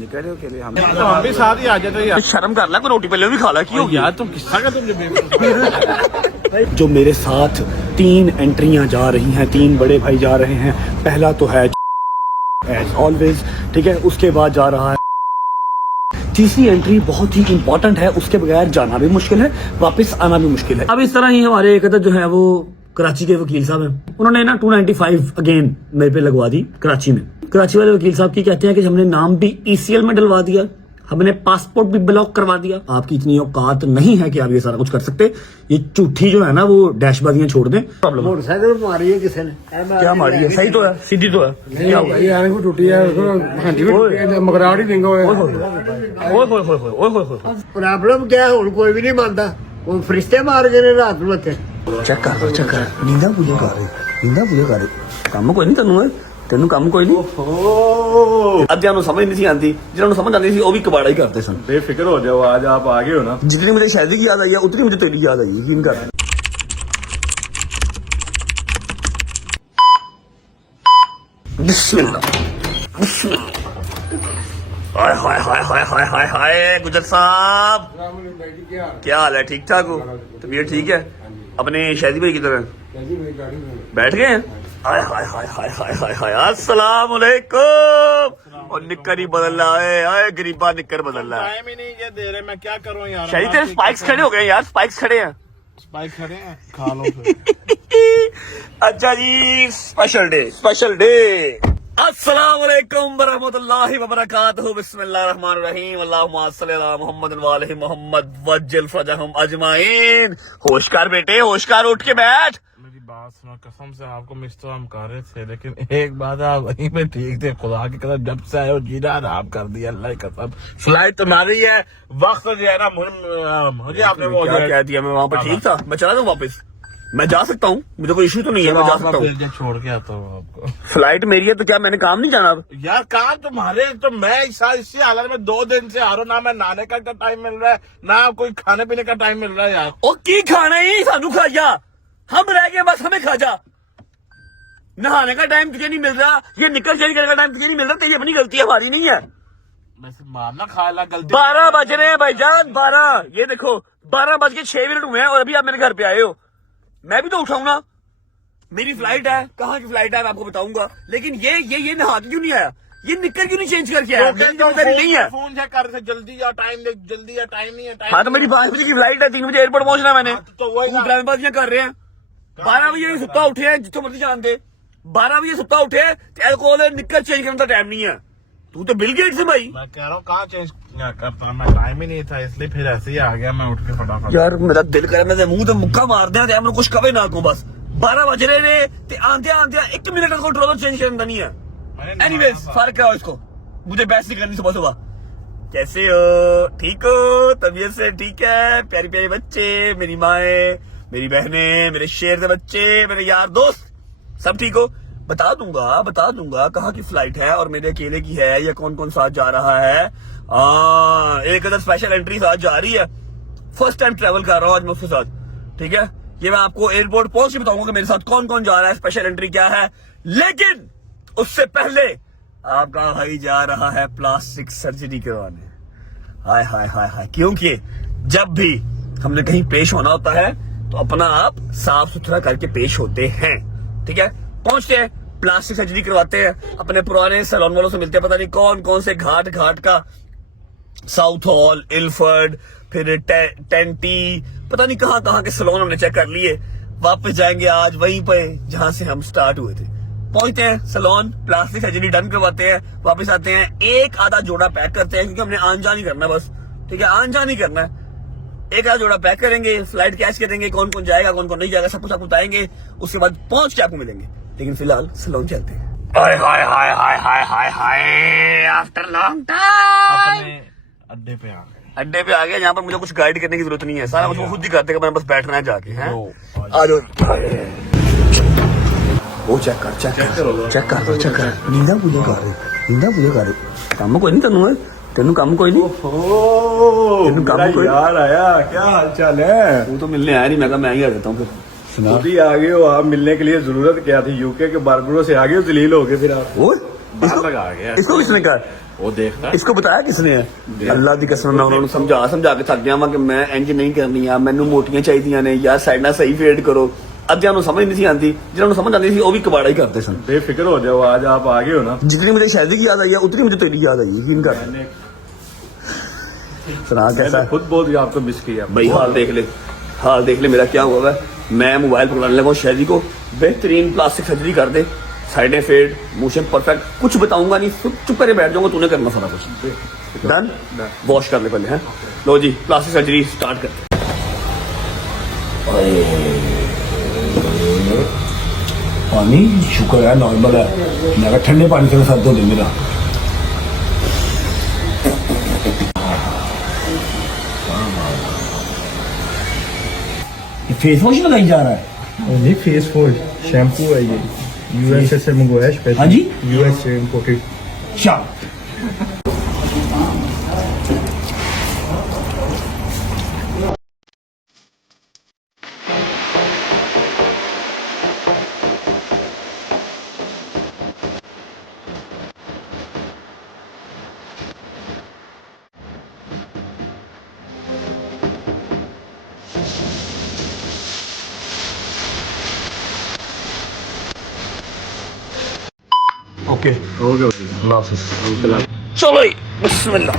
निकल रहे हो अकेले? हम भी साथ ही आ जाते यार। शर्म कर ला, कोई रोटी पहले भी खा ला। क्यों यार तुम किस्सा का तुम जो मेरे साथ 3 एंट्रियां जा रही हैं, 3 बड़े भाई जा रहे हैं। पहला तो है एज ऑलवेज, ठीक है। उसके बाद जा रहा है तीसरी एंट्री बहुत ही इंपॉर्टेंट है, उसके बगैर जाना भी मुश्किल है, वापस आना भी मुश्किल है। अब इस तरह ही हमारे एक जो है वो कराची के वकील साहब हैं, उन्होंने ना 295 अगेन मेरे पे लगवा दी कराची में। कराची वाले वकील साहब की कहते हैं कि हमने नाम भी ECL में डलवा दिया, हमने पासपोर्ट भी ब्लॉक करवा दिया। आपकी इतनी औकात नहीं है कि आप ये सारा कुछ कर सकते। ये झूठी जो है ना वो डैशबाजियां छोड़ दें। मोटरसाइकिल मारी है किसी ने। क्या मारी है? सही तो है, सीधी तो है। क्या हुआ? यार वो टूटी है, हांडी भी टूटी है, मगराड़ी देंगे। प्रॉब्लम क्या है? और कोई भी नहीं मानता, वो फरिश्ते मार गए रात में। चेक कर, चेक कर, नींदा पूजा कर रहे, नींदा पूजा कर रहे। काम कोई नहीं तेनू, तेनू काम कोई नहीं। अद्या नु समझ नहीं सी आती, जिन्होंने समझ आती थी वो भी कबाड़ा ही करते सन। बेफिक्र हो जाओ, आज आप आ गए हो ना। जितनी मुझे शादी की याद आई है उतनी मुझे तेरी याद आई, यकीन कर। बिस्मिल्लाह, बिस्मिल्लाह। हाय हाय हाय हाय हाय हाय हाय गुजर साहब, क्या हाल है? ठीक ठाक हो? तबीयत ठीक है? अपने शादी भाई की तरह बैठ गए हैं? हाय हाय हाय हाय हाय हाय हाय, अस्सलाम वालेकुम। और निक्कर ही बदल रहा है, आए गरीबा निक्कर बदल रहा है। टाइम ही नहीं है दे रहे, मैं क्या करूं यार। शादी तेरे स्पाइक्स खड़े हो गए यार, स्पाइक्स खड़े हैं। स्पाइक खड़े हैं, खा लो फिर। अच्छा जी, स्पेशल डे, स्पेशल डे। अस्सलाम वालेकुम वरहमतुल्लाहि वबरकातुहू। बिस्मिल्लाहिर्रहमानिर्रहीम। अल्लाहुम्मा सल्ली अला मुहम्मद व आलि मुहम्मद वज्जिल फरजहुम अजमाइन। होशकार बेटे, होशकार, उठ के बैठ। मेरी बात सुनो, कसम से आपको मिस तो हम कर रहे थे, लेकिन एक बात आप वहीं पे ठीक थे। खुदा की कसम, जब से आए हो जीना आराम कर दिया, अल्लाह की कसम। फ्लाइट तुम्हारी है, वक्त जो है ना मुझे आपने वो क्या कह दिया? मैं वहाँ पर ठीक था, मैं चला जाऊँ वापस? मैं जा सकता हूँ, मुझे कोई इशू तो नहीं है, मैं जा सकता हूँ। छोड़ के आता हूँ आपको। फ्लाइट मेरी है तो क्या मैंने काम नहीं जाना अब? यार काम तुम्हारे, तो मैं इसी हालत में 2 दिन से आ रहा हूँ ना। मैं नहाने का टाइम मिल रहा है, ना कोई खाने पीने का टाइम मिल रहा है यार। ओ की खाना ही सानू खा जा, हम रह गए बस, हमें खा जा। नहाने का टाइम तुझे नहीं मिल रहा, ये निकल चेंज करने का टाइम तुझे नहीं मिल रहा, तेरी अपनी गलती है, हमारी नहीं है। वैसे मारना खाया गलती। 12 बज रहे हैं भाईजान, 12। ये देखो 12:06 हुए हैं और अभी आप मेरे घर पे आए हो। मैं भी तो उठाऊं ना, मेरी फ्लाइट है। कहाँ की फ्लाइट है मैं आपको बताऊंगा, लेकिन ये नहा के क्यों नहीं आया? ये निकल क्यों नहीं चेंज करके आया? मेरी जिम्मेदारी नहीं है। फोन चेक कर रहे थे, जल्दी या टाइम देख, जल्दी या टाइम नहीं है। हाँ तो मेरी 5 बजे की फ्लाइट है, 3 बजे एयरपोर्ट पहुंचना है मैंने। तो वही ड्रामेबाजियां कर रहे हैं। 12 बजे सुत्ता उठे हैं, जितो मर्जी जान दे। 12 बजे सुत्ता उठे, एल्कोहल निकल चेंज करने का टाइम नहीं है। तू तो बिल गेट्स है भाई। मैं कह रहा हूँ कहाँ चेंज करता, मैं टाइम ही नहीं था, इसलिए फिर ऐसे ही आ गया मैं उठ के फटाफट। यार मेरा दिल करे मैं मुंह तो मुक्का मार दिया, मैं कुछ कवे ना को बस। 12 बज रहे ने ते आंदे 1 मिनट का कंट्रोलर चेंज करना नहीं है। एनीवेज फर्क कराओ इसको, मुझे बहस नहीं करनी सुबह सुबह। कैसे हो? ठीक हो? तबीयत से ठीक है? प्यारी प्यारी बच्चे, मेरी माए, मेरी बहनें, मेरे शेर के बच्चे, मेरे यार दोस्त, सब ठीक हो? बता दूंगा कहाँ की फ्लाइट है और मेरे अकेले की है या कौन कौन साथ जा रहा है। एक अदर स्पेशल एंट्री साथ जा रही है। फर्स्ट टाइम ट्रेवल कर रहा हूँ आज मैं उसके साथ, ठीक है। ये मैं आपको एयरपोर्ट पहुंच के बताऊंगा कि मेरे साथ कौन कौन जा रहा है, स्पेशल एंट्री क्या है। लेकिन उससे पहले आपका भाई जा रहा है प्लास्टिक सर्जरी करवाने। हाय हाय हाय हाय, क्योंकि जब भी हमने कहीं पेश होना होता है तो अपना आप साफ सुथरा करके पेश होते हैं, ठीक है। पहुंचते हैं, प्लास्टिक सर्जरी करवाते हैं, अपने पुराने सैलून वालों से मिलते हैं, पता नहीं कौन कौन से घाट का, साउथ हॉल, इल्फर्ड, फिर टेंटी, पता नहीं कहाँ के सैलून हमने चेक कर लिए। वापस जाएंगे आज वहीं पे जहां से हम स्टार्ट हुए थे। पहुंचते हैं सैलून, प्लास्टिक सर्जरी डन करवाते हैं, वापस आते हैं, एक आधा जोड़ा पैक करते हैं क्योंकि हमने आन जान ही करना है बस, ठीक है, आन जान ही करना है। एक आधा जोड़ा पैक करेंगे, फ्लाइट कैच करेंगे, कौन कौन जाएगा कौन कौन नहीं जाएगा सब कुछ आपको बताएंगे। उसके बाद पहुंच के आपको मिलेंगे, लेकिन फिलहाल सैलून चलते हैं। हाय हाय हाय हाय हाय हाय हाय, आफ्टर लॉन्ग टाइम अड्डे पे आ गए। अड्डे पे आ गया, यहाँ पर मुझे कुछ गाइड करने की जरूरत नहीं है, सारा कुछ वो खुद ही करते हैं, मैंने बस बैठना है जाके। हैं आ जाओ, वो चेक कर, नींदा पूजा कर रहे, काम कोई नहीं तेनू काम कोई नहीं। तेनू काम कोई यार आया, क्या हाल चाल है? तू तो मिलने आया नहीं, मैं कहा मैं ही आ जाता हूँ फिर। खुद ही आ गए हो आप मिलने के लिए, जरूरत क्या थी? यूके के बारबरो से आ गए हो, जलील हो गए फिर आप। बाहर लगा गया इसको किसने कहा? वो देखता इसको बताया किसने है? अल्लाह दी कसम मैं उन्होंने समझा के थक गया वा कि मैं इंज नहीं करनी आ, मैनू मोटियां चाहिए ने यार, साइडां सही फेड करो। अद्धियां नूं समझ नहीं सी आती, जिन्होंने समझ आती थी वो भी कबाड़ा ही करते सन। बेफिक्र हो जाओ, आज आप आ गए हो ना। जितनी मुझे शादी की याद आई है उतनी मुझे तेरी याद आई, यकीन कर। सुना कैसा खुद बहुत आपको मिस किया भाई? हाल देख ले मेरा क्या हुआ है। मैं मोबाइल पकड़ाने लगा शादी को, बेहतरीन प्लास्टिक सर्जरी कर दे, साइडें फेड, मोशन परफेक्ट, कुछ बताऊंगा नहीं, चुप करके बैठ जाऊंगा, तूने करना सारा कुछ। डन? वॉश कर ले पहले हैं। लो जी प्लास्टिक सर्जरी स्टार्ट करते। पानी शुक्र है नॉर्मल है, मैं ठंडे पानी से सर धो दे मेरा। फेस वॉश लगाई जा रहा है? नहीं, फेस वॉश शैम्पू है ये, यूएसए से मंगवाया है स्पेशल। हाँ जी, यूएसए इंपोर्टेड। अच्छा ओके चलो बिस्मिल्लाह।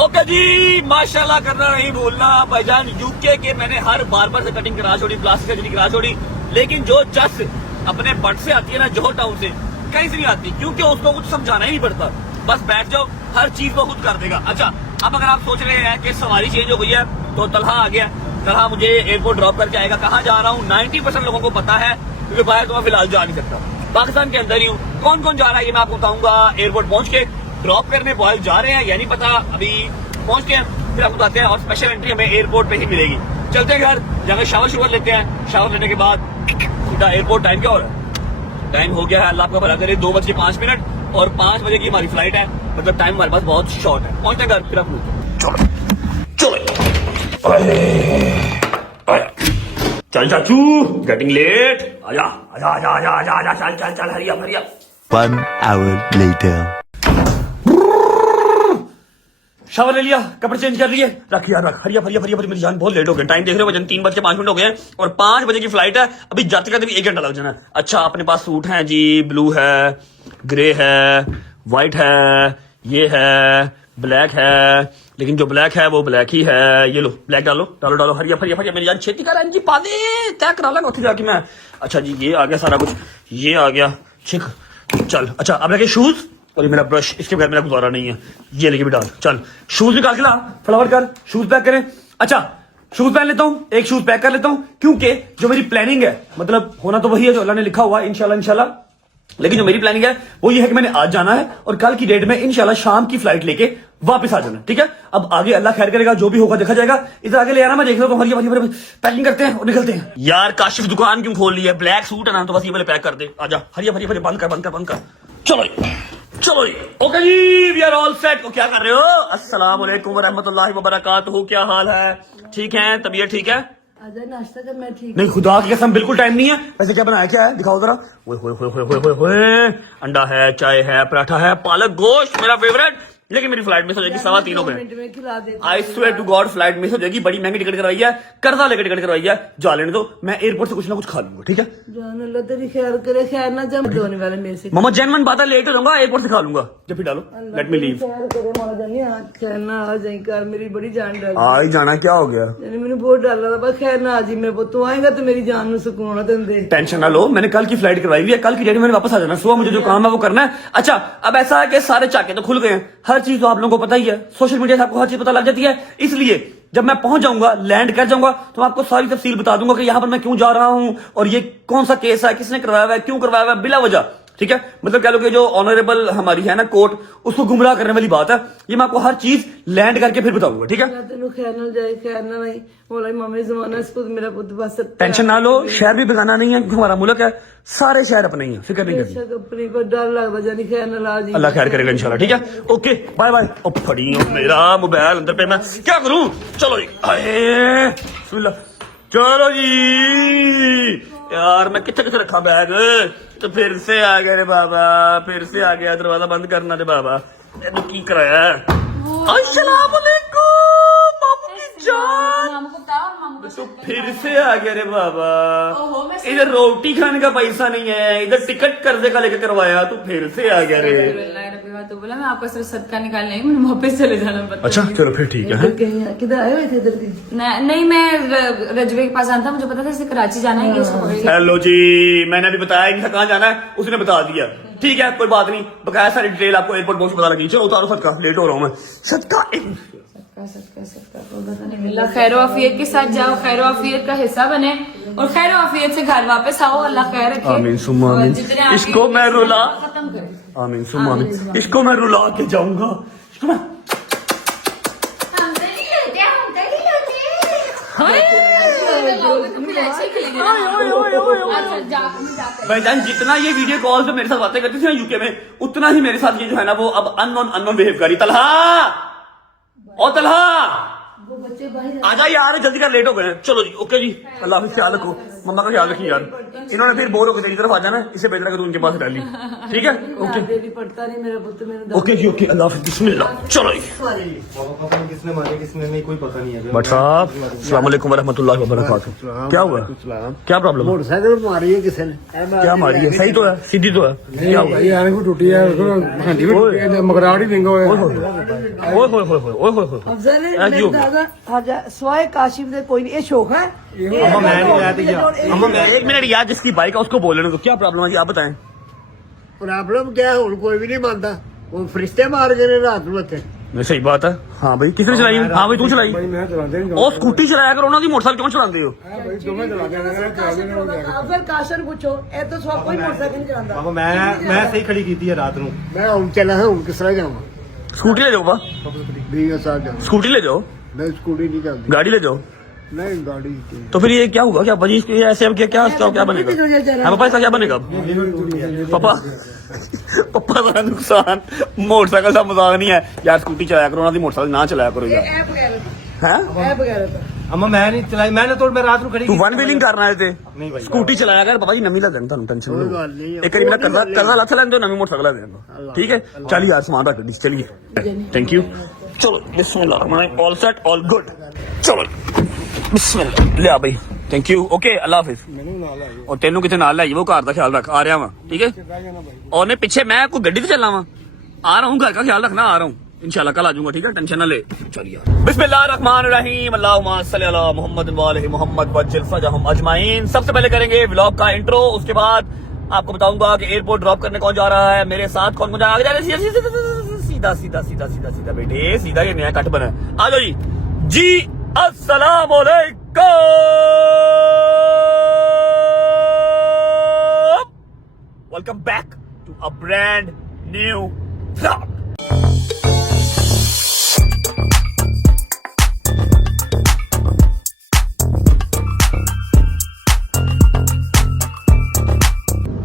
ओके जी, माशाल्लाह करना नहीं भूलना भाईजान। यूके के मैंने हर बार से कटिंग करा छोड़ी, प्लास्टिक सर्जरी करा छोड़ी, लेकिन जो चस अपने बट से आती है ना, जोहर टाउन से कहीं से नहीं आती, क्योंकि उसको कुछ समझाना ही नहीं पड़ता, बस बैठ जाओ, हर चीज को खुद कर देगा। अच्छा अब अगर आप सोच रहे हैं कि सवारी चेंज हो गई है तो तलहा आ गया, तलहा मुझे एयरपोर्ट ड्रॉप करके आएगा। कहाँ जा रहा हूँ 90% लोगों को पता है, क्योंकि बाहर तो मैं फिलहाल जा नहीं सकता, पाकिस्तान के अंदर ही हूँ। कौन कौन जा रहा है ये मैं आपको बताऊंगा। एयरपोर्ट पहुंच के ड्रॉप करने बॉयल जा रहे हैं या नहीं पता, अभी पहुंच के फिर आपको बताते हैं। और स्पेशल एंट्री हमें एयरपोर्ट पे ही मिलेगी। चलते हैं घर, जाकर शावर लेते हैं। शावर लेने के बाद सीधा एयरपोर्ट। टाइम क्या हो रहा है? टाइम हो गया है, अल्लाह आपका भला करे, 2:05 और 5 बजे की हमारी फ्लाइट है, मतलब टाइम हमारे पास बहुत शॉर्ट है। पहुंचते हैं घर, फिर आप चलो चल चाचू, गेटिंग लेट, आजा आजा आजा आजा आजा आजा, चल चल चल, hurry up hurry up. 1 hour later. Shower ले लिया, कपड़े चेंज कर लिए, रख यार रख, hurry up hurry up hurry up, मेरी जान बहुत लेट हो गए। टाइम देख रहे हो, 3:05 हो गए हैं और 5 बजे की फ्लाइट है। अभी जाते जाते भी 1 घंटा लग जाना है। अच्छा अपने पास सूट है जी, ब्लू है, ग्रे है, व्हाइट है, ये है, ब्लैक है, लेकिन जो ब्लैक है वो ब्लैक ही है। ये लो ब्लैक डालो डालो डालो, हरिया फरिया फरिया, मेरी जान छेती कर जी, पा दे, तय करा लेगा उठे जाके मैं। अच्छा जी ये आ गया सारा कुछ, ये आ गया छिक, चल। अच्छा अब लगे शूज और ये मेरा ब्रश, इसके बगैर मेरा गुजारा नहीं है। ये लेके भी डाल, चल शूज निकाल के ला, फटाफट कर, शूज पैक करें। अच्छा शूज पहन लेता हूँ, एक शूज पैक कर लेता हूँ, क्योंकि जो मेरी प्लानिंग है, मतलब होना तो वही है जो अल्लाह ने लिखा हुआ है, इंशाल्लाह इंशाल्लाह, लेकिन जो मेरी प्लानिंग है वो ये है कि मैंने आज जाना है और कल की डेट में इंशाल्लाह शाम की फ्लाइट लेके वापस आ जाना, ठीक है। अब आगे अल्लाह खैर करेगा, जो भी होगा देखा जाएगा। इधर आगे ले आना, मैं देख रहा हूँ, हरी पैकिंग करते हैं और निकलते हैं। यार काशिफ दुकान क्यों खोल ली है? ब्लैक सूट है ना, तो बस ये वाले पैक कर दे, आजा हरी फरी फरी, बंद कर बंद कर बंद कर, चलो चलो okay ji, we are all set. क्या कर रहे हो? अस्सलाम वालेकुम व रहमतुल्लाहि व बरकातहू। क्या हाल है? ठीक है, तबीयत ठीक है? आजा नाश्ता कर, मैं ठीक। नहीं खुदा की कसम बिल्कुल टाइम नहीं है। वैसे क्या बनाया, क्या है दिखाओ जरा। ओए होए होए होए होए होए, अंडा है, चाय है, पराठा है, पालक गोश्त मेरा फेवरेट। लेकिन मेरी फ्लाइट मिस हो जाएगी 3:15 हो गए। I swear to God flight miss हो जाएगी। बड़ी महंगी टिकट करवाई है, कर्जा लेकर टिकट करवाई है, जा लेने दो, मैं एयरपोर्ट से कुछ ना कुछ खा लूंगा, ठीक है। जान अल्लाह तेरी खैर करे, खैर ना जम होने वाले मेरे से। मामा जेनवन बात है, लेट हो जाऊंगा, एयरपोर्ट से खा लूंगा। जब भी डालो, लेट मी लीव। खैर करे मामा जानी, खैर ना आ जाए कर, मेरी बड़ी जान डर आ ही जाना, क्या हो गया? यानी मैंने बहुत डर लगा, बस खैर ना आ जी, मेरे पुत तू आएगा तो मेरी जान में सुकून है तेन दे। टेंशन ना लो, मैंने कल की फ्लाइट करवाई हुई है, कल की डेट में मैंने वापस आ जाना। सुबह मुझे जो काम है वो करना है। अच्छा अब ऐसा है कि सारे चाके तो खुल गए हैं, हर चीज तो आप लोगों को पता ही है, सोशल मीडिया से आपको हर चीज पता लग जाती है। इसलिए जब मैं पहुंच जाऊंगा, लैंड कर जाऊंगा, तो आपको सारी तफसील बता दूंगा कि यहाँ पर मैं क्यों जा रहा हूं और ये कौन सा केस है, किसने करवाया हुआ है, क्यों करवाया हुआ है, बिला वजह, ठीक है। मतलब कह लो कि जो ऑनरेबल हमारी है ना कोर्ट, उसको गुमराह करने वाली बात है। ये मैं आपको हर चीज लैंड करके फिर बताऊंगा, ठीक है। तेन खैर ना जाए, खैर ना नहीं बोला मामे जमाना, इसको मेरा पुत बस टेंशन ना लो, शहर भी बेगाना नहीं है, हमारा मुल्क है, सारे शहर अपने ही है, फिक्र नहीं करनी। अपनी को डर लगता जानी, खैर ना ला जी, अल्लाह खैर करेगा इंशाल्लाह, ठीक है। Okay bye bye. ओ फड़ी मेरा मोबाइल अंदर पे, मैं क्या करूं? चलो जी, आए बिस्मिल्लाह, चलो जी। यार मैं किथे किथे रखा बैग, तो फिर से आ गया रे बाबा, फिर से आ गया। दरवाजा बंद करना रे बाबा, तेन की कराया? अस्सलाम वालेकुम मामू की जान, तो फिर से आ गया रे बाबा। इधर रोटी खाने का पैसा नहीं है, इधर टिकट कर्जे का लेकर करवाया, तू फिर से आ गया रे। तो बोला मैं आपका सिर्फ सदका निकालने आई, मुझे वापस चले जाना पड़ता। अच्छा चलो फिर ठीक है। किधर आए हुए थे इधर की? नहीं मैं रजवे के पास आना था, मुझे पता था इसे कराची जाना है, उसको पकड़ लिया। हेलो जी, मैंने अभी बताया कि कहाँ जाना है, उसने बता दिया। ठीक है कोई बात नहीं, बकाया सारी डिटेल आपको एयरपोर्ट पहुंच पता लगी। चलो उतारो सदका, लेट हो रहा हूँ मैं। सदका सदका को पता नहीं मिला। खैर आफियत के साथ जाओ, खैर आफियत का हिस्सा बने और खैर आफियत से घर वापस आओ। अल्लाह खैर रखे। आमीन सुम्मा आमीन। इसको मैं रुला, खत्म करे। आमीन सुम्मा आमीन। इसको मैं रुला के जाऊंगा। भाईजान जितना ये वीडियो कॉल पे मेरे साथ बातें करती थी ना यूके में, उतना ही मेरे साथ ये जो है ना वो अब अननोन बिहेव करी। तलहा ओ तलहा आजा यार, जल्दी कर, लेट हो गए। चलो जी ओके जी, अल्लाह हाफिज़, ख्याल रखो, मम्मा का ख्याल रखिए यार। इन्होंने फिर बोर होकर तेरी तरफ आ जाना, इससे बेहतर है कि तू उनके पास रह ली। ठीक है ओके पढ़ता नहीं मेरा पुत्र, मेरे ओके जी ओके, अल्लाह हाफिज़, बिस्मिल्लाह। चलो जी किसने मारे किसने नहीं कोई पता नहीं है। भट्ट साहब अस्सलाम वालेकुम वरहमतुल्लाहि वबरकातुहू। क्या हुआ, क्या प्रॉब्लम है? मोटरसाइकिल मारी है किसी ने। क्या मारी है? सही तो है, सीधी तो है। क्या हुआ? यार को टूटी है, हंडी भी टूटी है, मगराड़ी देंगे। ओए होए होए होए होए। अफजल ऐ मेरे क्यों? दादा स्वाय काशिफ दे कोई नहीं, ये शौक है। अम्मा मैं नहीं लाया था। अम्मा मैं एक मिनट यार, जिसकी बाइक है उसको बोलने दो, क्या प्रॉब्लम है जी आप बताएं। प्रॉब्लम क्या है, हुण कोई भी नहीं मानता। वो फरिश्ते मार गए ने रात में इत्थे। नहीं सही बात है। हाँ भाई किसने चलाई? हाँ भाई तू चलाई। मैं चलाते नहीं और स्कूटी चलाया करो ना, दी मोटरसाइकिल क्यों चलाते हो? भाई तुम्हें चलाते हैं। अफजल काशन पूछो, ए तो स्वाब कोई मोटरसाइकिल नहीं चलाता। बाबा मैं सही खड़ी की थी रात ਨੂੰ। मैं हुण चला हूं, हुण किस तरह जाऊं? स्कूटी ले जाओ बा, बीवी के साथ जाऊं। स्कूटी ले जाओ, मैं स्कूटी नहीं चलती। गाड़ी ले जाओ। नहीं गाड़ी तो फिर ये क्या होगा? क्या बजी इसके ऐसे अब क्या क्या बनेगा? हाँ पापा इसका क्या बनेगा? पापा पापा का नुकसान, मोटरसाइकिल का मजाक नहीं है यार। स्कूटी चलाया करो ना, दी मोटरसाइकिल ना चलाया करो यार। ऐप वगैरह हैं? ऐप वगैरह अम्मा मैं नहीं चलाई, मैंने तो मैं रात ਨੂੰ खड़ी तू वन व्हीलिंग करना है ते नहीं भाई। स्कूटी चलाया कर पापा जी, नवी ला देना, टेंशन कोई लो। गल नहीं है। एक बार मेरा कर्जा लथ लेने दो, नवी मोटरसाइकिल ला देना। ठीक है चल यार, सामान रख दी, चलिए। Thank you. चलो बिस्मिल्लाह, ऑल सेट ऑल गुड। चलो बिस्मिल्लाह, ले आ भाई, थैंक यू ओके, अल्लाह हाफिज़। और तेनू किथे नाल लाई, वो घर का ख्याल रख, आ रहा वा। ठीक है और ने पीछे मैं कोई गड्डी से चलना वा, आ रहा हूँ, घर का ख्याल रखना, आ रहा हूँ इंशाल्लाह, कल आ जाऊंगा। ठीक है टेंशन ना ले। चलिए बिस्मिल्लाहिर्रहमानिर्रहीम, अल्लाहुम्मा सल्ली अला मुहम्मद व आलि मुहम्मद वज्जिल फजहम अजमाइन। सबसे पहले करेंगे व्लॉग का इंट्रो, उसके बाद आपको बताऊंगा कि एयरपोर्ट ड्रॉप करने कौन जा रहा है, मेरे साथ कौन कौन जा रहा है। सीधा सीधा सीधा सीधा सीधा बेटे, सीधा, ये नया कट बना है। आ जाओ जी अस्सलाम वालेकुम, welcome back to a brand new vlog.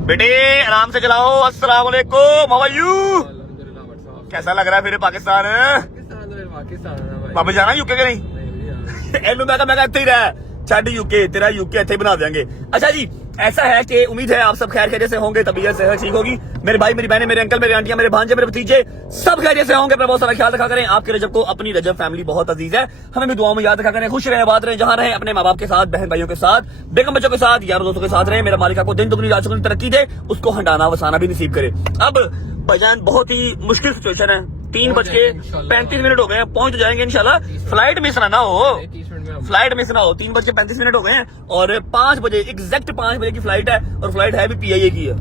बेटे आराम से चलाओ। अस्सलाम वालेकुम, हाउ आर यू? कैसा लग रहा है फिर पाकिस्तान? वापस जाना यूके के नहीं? एनू मैं इत्थे ही रह, छड़ यूके, तेरा यूके इत्थे ही बना देंगे। अच्छा जी ऐसा है कि उम्मीद है आप सब खैर खैरियत से होंगे, तबीयत सेहत ठीक होगी। मेरे भाई, मेरी बहनें, मेरे अंकल, मेरे आंटियां, मेरे भांजे, मेरे भतीजे सब खैरियत से होंगे। अपना बहुत सारा ख्याल रखा करें। आपके रजब को अपनी रजब फैमिली बहुत अजीज है, हमें भी दुआओं में याद रखा करें। खुश रहें, आबाद रहें, जहां रहें, अपने माँ बाप के साथ, बहन भाइयों के साथ, बेगम बच्चों के साथ, यारों दोस्तों के साथ रहें। मेरा मालिक आपको दिन दुगनी रात चौगुनी तरक्की दे, उसको हंडाना वसाना भी नसीब करे। अब भाईजान बहुत ही मुश्किल सिचुएशन है, 3:35 हो गए हैं, पहुंच जाएंगे इंशाल्लाह। फ्लाइट मिस ना हो, फ्लाइट मिस ना हो। 3:35 हो गए हैं और 5 बजे एग्जैक्ट 5 बजे की फ्लाइट है, और फ्लाइट है भी PIA की है।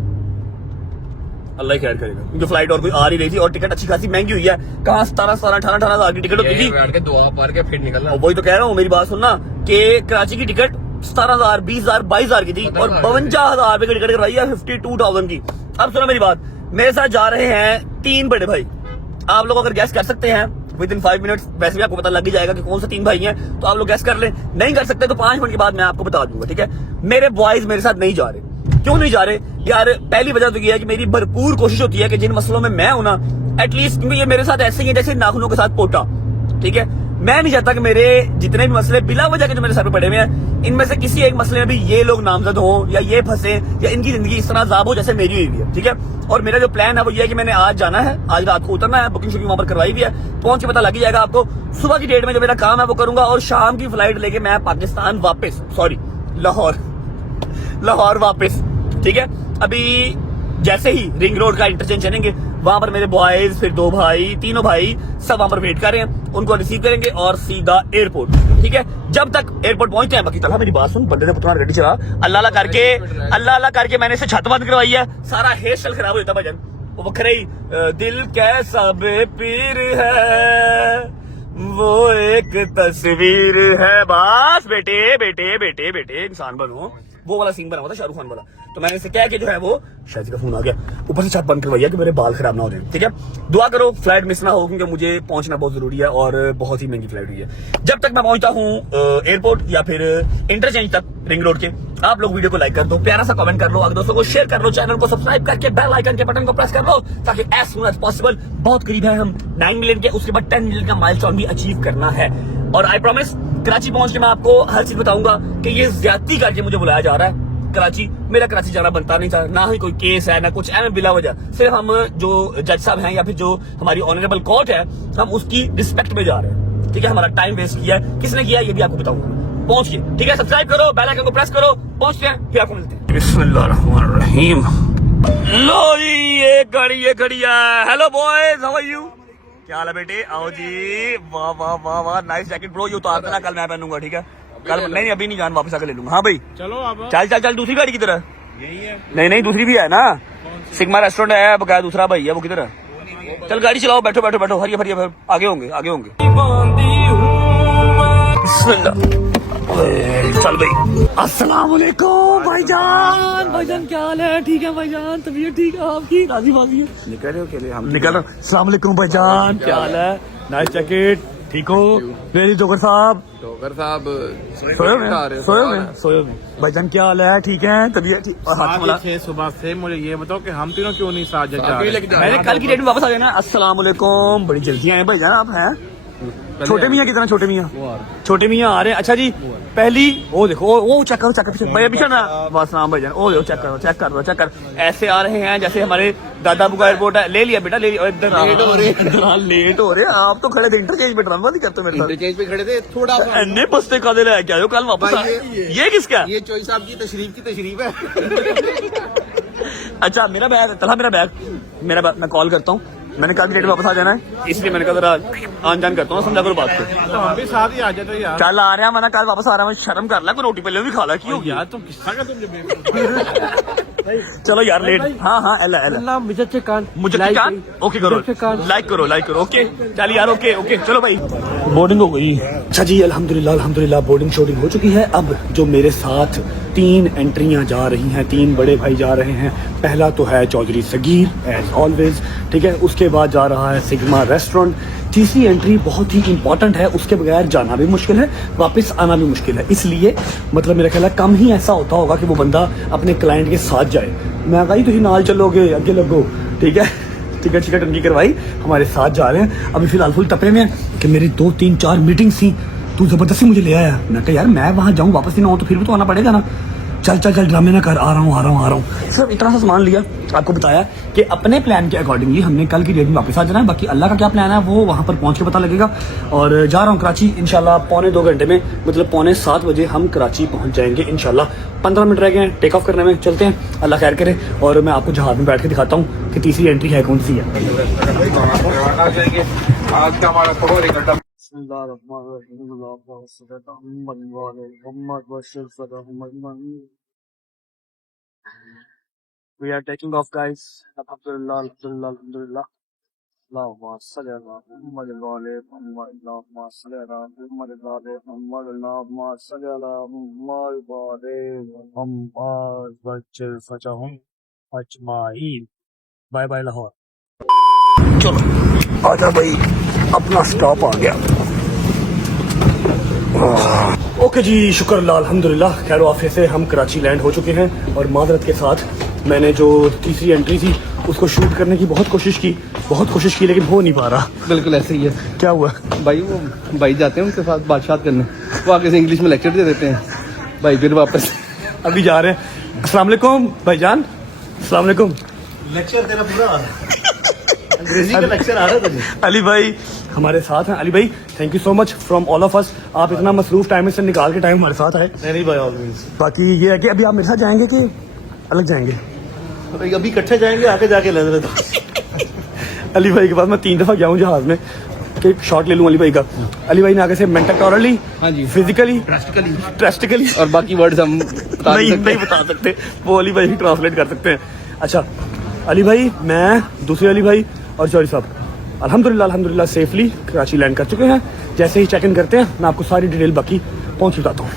अल्लाह खैर करेगा, क्योंकि फ्लाइट और कोई आ रही थी और टिकट अच्छी खासी महंगी हुई है। कहाँ 17,000 18,000 की टिकट होती थी, दुआ पार के फिर निकलना। और वही तो कह रहा हूँ, मेरी बात सुनना कि कराची की टिकट 17,000 20,000 22,000 की थी और 52,000 रुपए की टिकट करवाई है 52,000 की। अब सुनो मेरी बात, मेरे साथ जा रहे हैं 3 बड़े भाई। आप लोग अगर गैस कर सकते हैं विद इन 5 मिनट्स, वैसे भी आपको पता लग ही जाएगा कि कौन से 3 भाई हैं, तो आप लोग गैस कर लें। नहीं कर सकते तो 5 मिनट के बाद मैं आपको बता दूंगा। ठीक है मेरे बॉयज मेरे साथ नहीं जा रहे। क्यों नहीं जा रहे यार? पहली वजह तो ये है कि मेरी भरपूर कोशिश होती है कि जिन मसलों में मैं हूं ना, एटलीस्ट, क्योंकि ये मेरे साथ ऐसे ही है जैसे नाखूनों के साथ पोटा। ठीक है मैं नहीं चाहता कि मेरे जितने भी मसले बिला वजह के जो मेरे सर पे पड़े हुए हैं, इनमें से किसी एक मसले में भी ये लोग नामजद हो या ये फंसे या इनकी जिंदगी इस तरह अजाब हो जैसे मेरी हुई है, ठीक है। और मेरा जो प्लान है वो ये है कि मैंने आज जाना है, आज रात को उतरना है, बुकिंग शुकिंग वहां पर करवाई भी है, पहुंच के पता लग ही जाएगा आपको। सुबह की डेट में जो मेरा काम है वो करूंगा और शाम की फ्लाइट लेके मैं पाकिस्तान वापस, सॉरी लाहौर वापस, ठीक है। अभी जैसे ही रिंग रोड का इंटरचेंज चलेंगे वहां पर मेरे बॉयज, फिर 2 भाई, तीनों भाई सब वहां पर वेट कर रहे हैं, उनको रिसीव करेंगे और सीधा एयरपोर्ट, ठीक है। जब तक एयरपोर्ट पहुंचते हैं, बाकी तला मेरी बात सुन, बंदे ने पुतना गाड़ी चला, अल्लाह अल्लाह करके मैंने इसे छत बंद करवाई है, सारा हेयर स्टाइल खराब हो जाता भजन, वो बखरे ही दिल कैसा बेपीर है वो एक तस्वीर है, बस बेटे बेटे बेटे बेटे इंसान बनो, वो वाला सीन बना हुआ था शाहरुख खान वाला। तो मैंने इसे क्या कि जो है वो शायद का फोन आ गया, ऊपर से छत बंद करवाइया कि मेरे बाल खराब ना हो जाए, ठीक है। दुआ करो फ्लाइट मिस ना हो, क्योंकि मुझे पहुंचना बहुत जरूरी है और बहुत ही महंगी फ्लाइट हुई है। जब तक मैं पहुंचता हूँ एयरपोर्ट या फिर इंटरचेंज तक रिंग रोड के, आप लोग वीडियो को लाइक कर दो, प्यारा सा कमेंट कर लो, अगर दोस्तों को शेयर कर लो, चैनल को सब्सक्राइब करके बेल आइकन के बटन को प्रेस कर लो, ताकि एज सून एज पॉसिबल, बहुत करीब है हम 9 मिलियन के, उसके बाद 10 मिलियन का माइलस्टोन भी अचीव करना है। और आई प्रॉमिस कराची पहुंच के मैं आपको हर चीज बताऊंगा कि ये ज्यादती करके मुझे बुलाया जा रहा है कराची। मेरा कराची जाना बनता नहीं था, ना ही कोई केस है ना कुछ है, बिला वजह सिर्फ हम जो जज साहब हैं या फिर जो हमारी ऑनरेबल कोर्ट है, हम उसकी रिस्पेक्ट में जा रहे हैं, ठीक है। हमारा टाइम वेस्ट किया है, किसने किया ये भी आपको बताऊंगा पहुंच के, ठीक है। सब्सक्राइब करो, बेल आइकन को प्रेस करो, पहुंचते हैं फिर आपको मिलते हैं। बिस्मिल्लाहिर्रहमानिर्रहीम। लो जी ये घड़ी है। Hello boys, how are you? क्या हाल है बेटे? आओ जी, वाह वाह वाह वाह, नाइस जैकेट ब्रो, ये उतार देना, कल मैं पहनूंगा, ठीक है। कल नहीं, अभी नहीं, जान वापस आकर ले लूंगा। हाँ भाई चलो अब चल दूसरी गाड़ी की तरह, यही है। नहीं दूसरी भी है ना, सिग्मा रेस्टोरेंट है बकाया, दूसरा भाई है वो किधर है? चल गाड़ी चलाओ, बैठो हरिया आगे होंगे चल भाई। अस्सलाम वालेकुम भाईजान क्या हाल है? ठीक है भाईजान, तबीयत ठीक है आपकी? राजी बाजी है? निकल रहे हो के लिए? हम निकल रहे। अस्सलाम वालेकुम भाईजान, क्या हाल है? नाइस जैकेट, ठीक हो? वेरी जोकर साहब सोए में भाईजान क्या हाल है? ठीक है, तबीयत ठीक? और हाथ मिला सुबह से मुझे ये बताओ कि हम तीनों क्यों नहीं साथ जा रहे? मैंने कल की डेट में वापस आ जाना। अस्सलाम वालेकुम, बड़ी जल्दी आए भाईजान आप हैं? छोटे मियाँ कितना? छोटे मियाँ आ रहे हैं। अच्छा जी, पहली वो देखो, वो चेक करो पीछे ना, बस नाम भाईजान, वो देखो चेक कर, ऐसे आ रहे हैं जैसे हमारे दादा का एयरपोर्ट है। ले लिया बेटा, ले लिया। इधर लेट हो रहे हैं आप तो, खड़े थे इंटरचेंज पे, ड्रामा नहीं करते मेरे साथ? इंटरचेंज पे खड़े थे, थोड़ा अन्य पस्ते का दे क्या हो कल वापस? ये किसका? ये चोई साहब की तशरीफ है। अच्छा मेरा बैग मैं कॉल करता हूँ, मैंने कल की डेट में वापस आ जाना है, इसलिए मैंने कहा जरा आन जान करता हूँ, समझा करो बात को। तो हम भी साथ ही आ जाते यार। कल आ रहा है, मैंने कल वापस आ रहा है, शर्म कर ला, कोई रोटी पहले भी खा ला, क्यों यार तुम किस्सा का तुम चलो यार लेट। हाँ एला मुझे चिकन ओके करो, लाइक करो ओके। चल यार ओके चलो भाई, बोर्डिंग हो गई। अच्छा जी, अल्हम्दुलिल्लाह बोर्डिंग शोर्डिंग हो चुकी है। अब जो मेरे साथ 3 एंट्रियां जा रही हैं, 3 बड़े भाई जा रहे हैं। पहला तो है चौधरी सगीर एज ऑलवेज, ठीक है। उसके बाद जा रहा है सिग्मा रेस्टोरेंट। तीसरी एंट्री बहुत ही इंपॉर्टेंट है, उसके बगैर जाना भी मुश्किल है, वापस आना भी मुश्किल है। इसलिए मतलब मेरा ख्याल है कम ही ऐसा होता होगा कि वो बंदा अपने क्लाइंट के साथ जाए। मैं कही तुम नाल चलोगे, अगे लगो, ठीक है। टिकट उनकी करवाई, हमारे साथ जा रहे हैं। अभी फिलहाल फुल टपे में कि मेरी 2 3 4 मीटिंग्स थी, तू जबरदस्ती मुझे ले आया। मैं कहा यार मैं वहां जाऊं वापस ही ना हो तो फिर भी तो आना पड़ेगा ना। चल ड्रामे ना कर, आ रहा हूँ। सिर्फ इतना सा सामान लिया, आपको बताया कि अपने प्लान के अकॉर्डिंगली हमने कल की डेट में वापस आ जाना है। बाकी अल्लाह का क्या प्लान है वो वहाँ पर पहुँच के पता लगेगा। और जा रहा हूँ कराची इंशाल्लाह, 2.25 घंटे में, मतलब 6:45 बजे हम कराची पहुँच जाएंगे इंशाल्लाह। 15 मिनट रह गए हैं टेक ऑफ करने में, चलते हैं, अल्लाह खैर करे। और मैं आपको जहाज में बैठ के दिखाता हूँ कि तीसरी एंट्री है कौन सी है। We are taking off, guys. Alhamdulillah. Allahumma salli ala Muhammad wa ala Muhammad. Allahumma salli ala Muhammad wa ala Muhammad. Allahumma salli ala Muhammad wa ala Muhammad. Bachil fajahum ajma'in. Bye bye Lahore. चलो आजा भाई, अपना stop आ गया। Okay जी, शुक्र अल्लाह, अल्हम्दुलिल्लाह, खैर आफियत से हम कराची लैंड हो चुके हैं। और माजरत के साथ मैंने जो तीसरी एंट्री थी उसको शूट करने की बहुत कोशिश की लेकिन हो नहीं पा रहा। बिल्कुल ऐसे ही है क्या हुआ? भाई, वो भाई जाते हैं उनके साथ बातचीत करने, वो आगे से इंग्लिश में लेक्चर दे देते हैं भाई, फिर वापस अभी जा रहे हैं। अस्सलाम वालेकुम भाईजान, अस्सलाम वालेकुम। लेक्चर तेरा पूरा अंग्रेजी का लेक्चर आ रहा है तुझे। अली भाई हमारे साथ हैं। अली भाई thank you so much from all of us, आप इतना मसरूफ टाइम से निकाल के टाइम हमारे साथ आए। नहीं भाई, ऑलवेज। बाकी ये है कि अभी आप मेरे साथ जाएंगे कि अलग जाएंगे? अभी इकट्ठे जाएंगे, आके जाके ले लेते। अली भाई के पास मैं 3 दफा गया हूँ जहाज में, कि शॉट ले लूँ अली भाई का। अली भाई ने आगे से मेंटली, हाँ जी, फिजिकली, ड्रास्टिकली और बाकी वर्ड्स हम नहीं बता सकते, वो अली भाई ही ट्रांसलेट कर सकते हैं। अच्छा अली भाई, मैं, दूसरे अली भाई और जौहरी साहब अल्हम्दुलिल्लाह सेफली कराची लैंड कर चुके हैं। जैसे ही चेक इन करते हैं मैं आपको सारी डिटेल बाकी पहुंच बताता हूँ।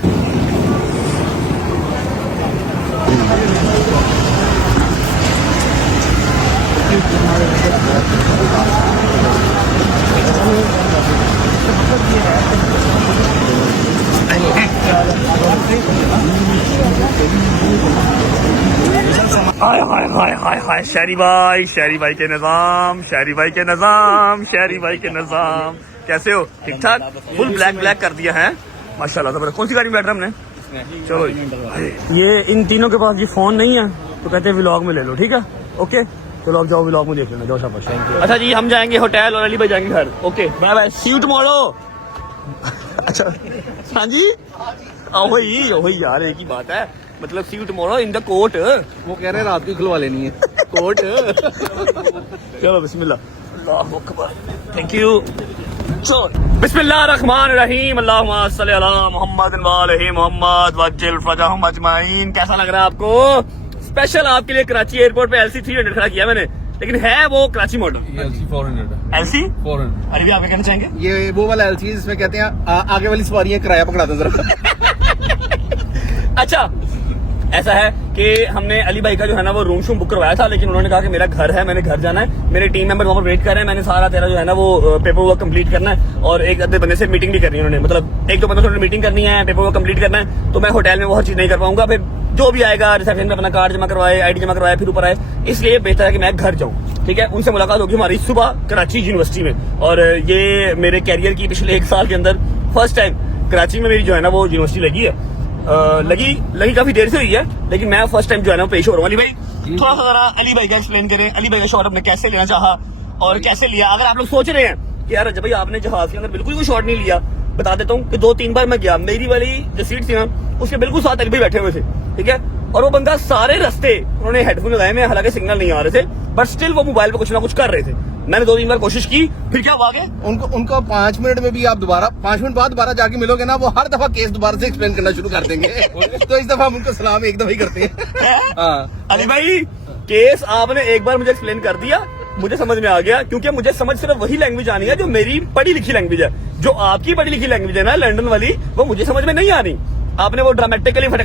हाय हाय हाय हाय हाय, शहरी भाई के निजाम, कैसे हो? ठीक ठाक? फुल ब्लैक कर दिया है माशाल्लाह। तो कौन सी गाड़ी में बैठ रहा हमने? चलो ये इन तीनों के पास ये फोन नहीं है तो कहते हैं व्लॉग में ले लो, ठीक है? ओके चलो अब जाओ व्लॉग में देख लेना, जाओ शाबाश। अच्छा जी हम जाएंगे होटल और अली भाई जाएंगे घर। Okay bye bye, see you tomorrow. अच्छा हाँ जी, वही यार एक ही बात है, मतलब see you tomorrow in the court. वो कह रहे हैं रात को खुलवा लेनी है कोर्ट। चलो बिस्मिल्लाह, अल्लाहु अकबर, थैंक यू। बिस्मिल्लाहिर्रहमानिर्रहीम, अल्लाहुम्मा सल्ली अला मुहम्मद व आलिहि मुहम्मद वज्जिल फरजहुम अजमाइन। कैसा लग रहा है आपको? स्पेशल आपके लिए कराची एयरपोर्ट पे LC 300 खड़ा किया मैंने, लेकिन है वो कराची मॉडल। LC 400। LC 400। अरे भी आप क्या कहना चाहेंगे? ये वो वाला LC जिसमें कहते हैं आगे वाली सवारियां किराया पकड़ा दो जरा। अच्छा ऐसा है कि हमने अली भाई का जो है ना वो रूम शूम बुक करवाया था, लेकिन उन्होंने कहा कि मेरा घर है, मैंने घर जाना है, मेरे टीम मेंबर वहाँ पर वेट कर रहे हैं, मैंने सारा तेरा जो है ना वो पेपर वर्क कंप्लीट करना है और एक आधे बंदे से मीटिंग भी करनी है उन्होंने, मतलब 1-2 बंदों से मीटिंग करनी है, पेपर वर्क कंप्लीट करना है, तो मैं होटल में वो हर चीज नहीं कर पाऊंगा। फिर जो भी आएगा रिसेप्शन में अपना कार्ड जमा करवाए, ID जमा करवाए, फिर ऊपर आए, इसलिए बेहतर है कि मैं घर जाऊँ। ठीक है, उनसे मुलाकात होगी हमारी सुबह कराची यूनिवर्सिटी में, और ये मेरे कैरियर की पिछले 1 साल के अंदर फर्स्ट टाइम कराची में मेरी जो है ना वो यूनिवर्सिटी लगी है। लगी काफी देर से हुई है, लेकिन मैं फर्स्ट टाइम जो है ना पेश हो रहा हूँ। अली भाई थोड़ा सा जरा अली भाई का एक्सप्लेन करें, अली भाई का शॉट आपने कैसे लेना चाहा और कैसे लिया? अगर आप लोग सोच रहे हैं कि यार जब भाई आपने जहाज के अंदर बिल्कुल कोई शॉट नहीं लिया, बता देता हूँ कि 2-3 बार मैं गया, मेरी वाली जो सीट थी ना उसके बिल्कुल साथ अली भाई बैठे हुए थे, ठीक है, और वो बंदा सारे रास्ते उन्होंने हेडफोन लगाए में, हालांकि सिग्नल नहीं आ रहे थे, बट स्टिल वो मोबाइल पे कुछ ना कुछ कर रहे थे। मैंने 2-3 बार कोशिश की, फिर क्या हुआ? उनको 5 मिनट में भी आप दोबारा 5 मिनट बाद दोबारा जाके मिलोगे ना, वो हर दफा केस दोबारा से एक्सप्लेन करना शुरू कर देंगे। तो इस दफा हम उनको सलाम एक दफा ही करते हैं। हाँ अली भाई, केस आपने एक बार मुझे एक्सप्लेन कर दिया, मुझे समझ में आ गया, क्योंकि मुझे समझ सिर्फ वही लैंग्वेज आनी है जो मेरी पढ़ी लिखी लैंग्वेज है। जो आपकी पढ़ी लिखी लैंग्वेज है ना लंदन वाली, वो मुझे समझ में नहीं आनी। आपने वो ड्रामेटिकली मुझे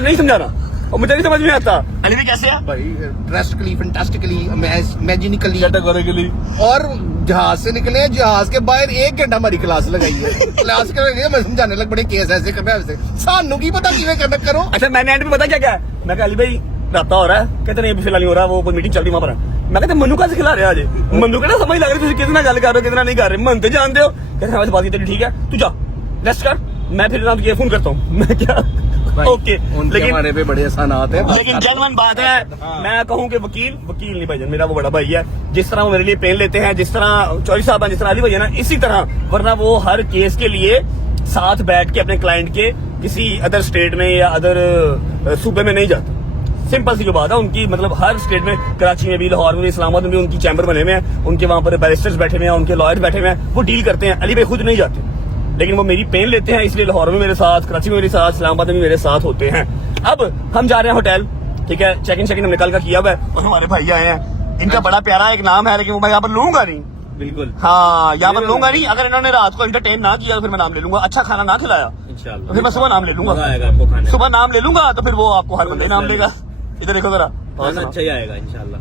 नहीं समझाना और मुझे नहीं समझ में आता। अली भाई कैसे है? भाई ड्रास्टिकली, फैंटास्टिकली, इमेजिनिकली, कैटेगोरिकली, और जहाज से निकले, जहाज के बाहर 1 घंटा हमारी क्लास लगाई है। क्लास के मैं समझाने लग बड़े केस ऐसे करना वैसे, सानू की पता किਵੇਂ करना करो। अच्छा मैंने एंड में पता क्या क्या मैं कहा अली भाई राता हो रहा है, कहते नहीं फिलहाल नहीं हो रहा, वो कोई मीटिंग चल रही वहां पर। मैं कहते मनु का खिला रहे आज मनु का समझ लग रही कितना गल कर रहे हो कितना नहीं कर रहे, मन तो जानते हो। कहते हमारी बात तेरी ठीक है, तू जा रेस्ट कर, मैं फिर ये फोन करता हूँ। मैं क्या ओके, लेकिन हमारे पे बड़े आसानात है, लेकिन जेन्युइन बात है। मैं कहूँ कि वकील नहीं भाईजान, मेरा वो बड़ा भाई है, जिस तरह वो मेरे लिए पेन लेते हैं, जिस तरह चौधरी साहब जिस तरह अली भाई है ना, इसी तरह, वरना वो हर केस के लिए साथ बैठ के अपने क्लाइंट के किसी अदर स्टेट में या अदर सूबे में नहीं जाते। सिंपल सी जो बात है उनकी, मतलब हर स्टेट में, कराची में भी, लाहौर में भी, इस्लामाबाद में भी उनकी चैम्बर बने हुए हैं, उनके वहां पर बैरिस्टर्स बैठे हुए हैं, उनके लॉयर बैठे हुए हैं, वो डील करते हैं। अली भाई खुद नहीं जाते, लेकिन वो मेरी पेन लेते हैं, इसलिए लाहौर में मेरे साथ, कराची में मेरे साथ, इस्लामाबाद में भी मेरे साथ होते हैं। अब हम जा रहे हैं होटल, ठीक है, चेक इन हमने कल का किया हुआ है, और हमारे भाई आए हैं, इनका बड़ा प्यारा एक नाम है, लेकिन वो मैं यहाँ पर लूंगा नहीं। बिल्कुल हाँ, यहाँ पर लूंगा नहीं। अगर इन्होंने रात को एंटरटेन ना किया तो फिर मैं नाम ले लूंगा, अच्छा खाना ना खिलाया तो फिर मैं सुबह नाम ले लूंगा, सुबह नाम ले लूंगा, तो फिर वो आपको हर बंदे नाम लेगा। इधर देखो जरा, अच्छा ही आएगा इंशाल्लाह।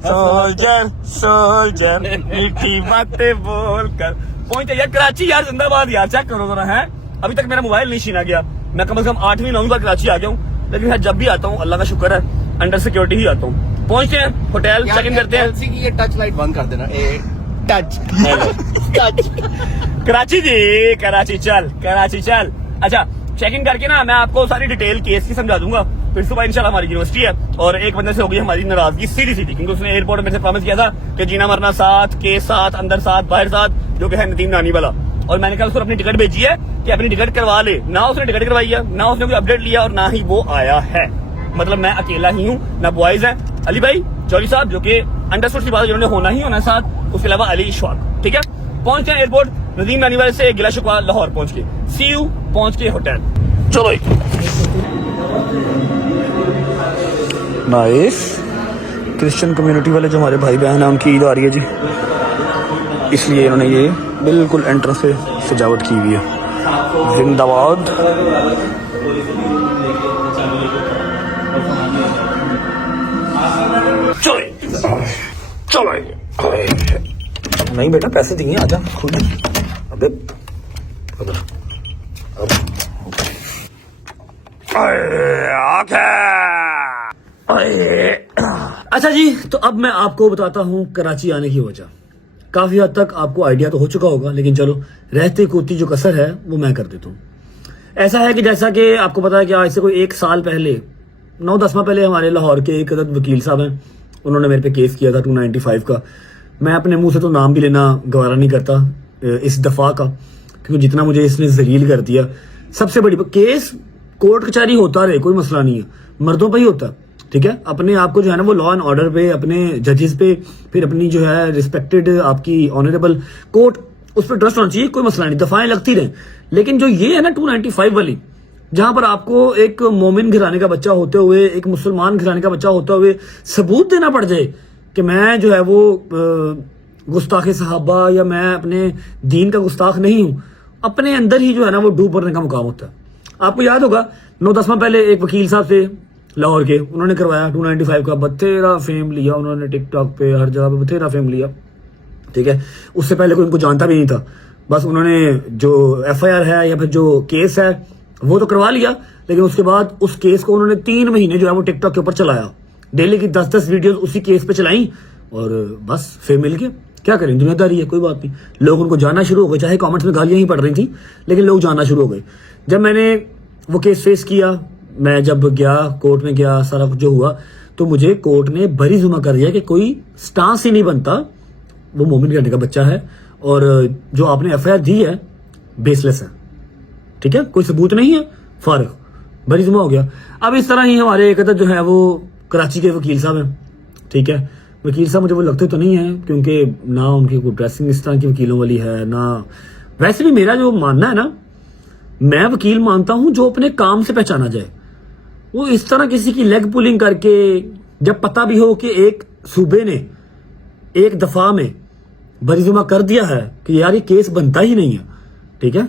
सोल्जर मीठी बातें बोल कर पहुंचे यार कराची, यार जिंदाबाद यार, चेक करो जरा है। अभी तक मेरा मोबाइल नहीं छीना गया, मैं कम से कम 8वीं 9वीं बार कराची आ गया हूँ, लेकिन जब भी आता हूँ अल्लाह का शुक्र है अंडर सिक्योरिटी ही आता हूँ। पहुंचते हैं होटल, चेक इन करते हैं। एलसी की ये टच लाइट बंद कर देना, ए टच टच। कराची जी, कराची चल, कराची चल। अच्छा, चेक इन करके ना मैं आपको सारी डिटेल केस की समझा दूंगा। फिर सुबह इंशाल्लाह हमारी यूनिवर्सिटी है और एक बंदे से हो गई हमारी नाराजगी सीधी सीधी, क्योंकि उसने एयरपोर्ट में से प्रॉमिस किया था कि जीना मरना साथ, केस साथ, अंदर साथ, बाहर साथ, जो कि है नदीम नानी वाला। और मैंने कहा उसको अपनी टिकट भेजी है कि अपनी टिकट करवा ले। ना उसने टिकट करवाई है, ना उसने कोई अपडेट लिया और ना ही वो आया है। मतलब मैं अकेला ही हूँ, ना बॉयज है, अली भाई, जौहरी साहब जो कि अंडरस्टूड सी बात है, जिन्होंने होना ही होना साथ, उसके अलावा अली इशफाक। ठीक है, पहुंच गए एयरपोर्ट, नदीम नानी वाले से गिला शिकवा लाहौर पहुंच के, सी यू पहुंच के होटल। चलो नाइस। क्रिश्चियन कम्युनिटी वाले जो हमारे भाई बहन हैं उनकी ईद आ रही है जी, इसलिए इन्होंने ये बिल्कुल एंट्रेंस से सजावट की हुई है। जिंदाबाद। चलो नहीं बेटा, पैसे दिए, आजा खुद। अबे उधर अच्छा जी, तो अब मैं आपको बताता हूँ कराची आने की वजह। काफी हद तक आपको आइडिया तो हो चुका होगा, लेकिन चलो रहते कोती जो कसर है वो मैं कर देता हूँ। ऐसा है कि जैसा कि आपको पता है कि आज से कोई 1 साल पहले, 9-10 माह पहले, हमारे लाहौर के एक अदद वकील साहब हैं, उन्होंने मेरे पे केस किया था 295 का। मैं अपने मुंह से तो नाम भी लेना गवारा नहीं करता इस दफा का, क्योंकि जितना मुझे इसने जलील कर दिया। सबसे बड़ी केस कोर्ट कचहरी होता रहे, कोई मसला नहीं है, मर्दों पे ही होता है। ठीक है, अपने आप को जो है ना वो लॉ एंड ऑर्डर पे, अपने जजेस पे, फिर अपनी जो है रिस्पेक्टेड आपकी ऑनरेबल कोर्ट, उस पर ट्रस्ट होना चाहिए, कोई मसला नहीं, दफाएं लगती रहे। लेकिन जो ये है ना 295 वाली, जहां पर आपको एक मोमिन घराने का बच्चा होते हुए, एक मुसलमान घराने का बच्चा होते हुए सबूत देना पड़ जाए कि मैं जो है वो गुस्ताखे सहाबा या मैं अपने दीन का गुस्ताख नहीं हूं, अपने अंदर ही जो है ना वो डूब मरने का मुकाम होता है। आपको याद होगा 9-10 माह पहले एक वकील साहब थे लाहौर के, उन्होंने करवाया 295 का, बथेरा फेम लिया उन्होंने, टिकटॉक पे हर जगह पे बथेरा फेम लिया। ठीक है, उससे पहले कोई उनको जानता भी नहीं था, बस उन्होंने जो FIR है या फिर जो केस है वो तो करवा लिया, लेकिन उसके बाद उस केस को उन्होंने 3 महीने जो है वो टिकटॉक के ऊपर चलाया, डेली की 10-10 वीडियोस उसी केस पे चलाई और बस फेम मिल गया। क्या करें, दुनियादारी है, कोई बात नहीं। लोग उनको जानना शुरू हो गए, चाहे कमेंट्स में गालियां ही पड़ रही थी, लेकिन लोग जानना शुरू हो गए। जब मैंने वो केस फेस किया, मैं जब गया कोर्ट में गया, सारा कुछ जो हुआ, तो मुझे कोर्ट ने बरी जुमा कर दिया कि कोई स्टांस ही नहीं बनता, वो मोमिन करने का बच्चा है और जो आपने FIR दी है बेसलेस है। ठीक है, कोई सबूत नहीं है, फारिग, बरी जुमा हो गया। अब इस तरह ही हमारे एक जो है वो कराची के वकील साहब हैं। ठीक है, वकील साहब मुझे वो लगते तो नहीं है, क्योंकि ना उनकी कोई ड्रेसिंग इस तरह की वकीलों वाली है ना। वैसे भी मेरा जो मानना है ना, मैं वकील मानता हूं जो अपने काम से पहचाना जाए। वो इस तरह किसी की लेग पुलिंग करके, जब पता भी हो कि एक सूबे ने एक दफा में बरीजुमा कर दिया है कि यार ये केस बनता ही नहीं है। ठीक है,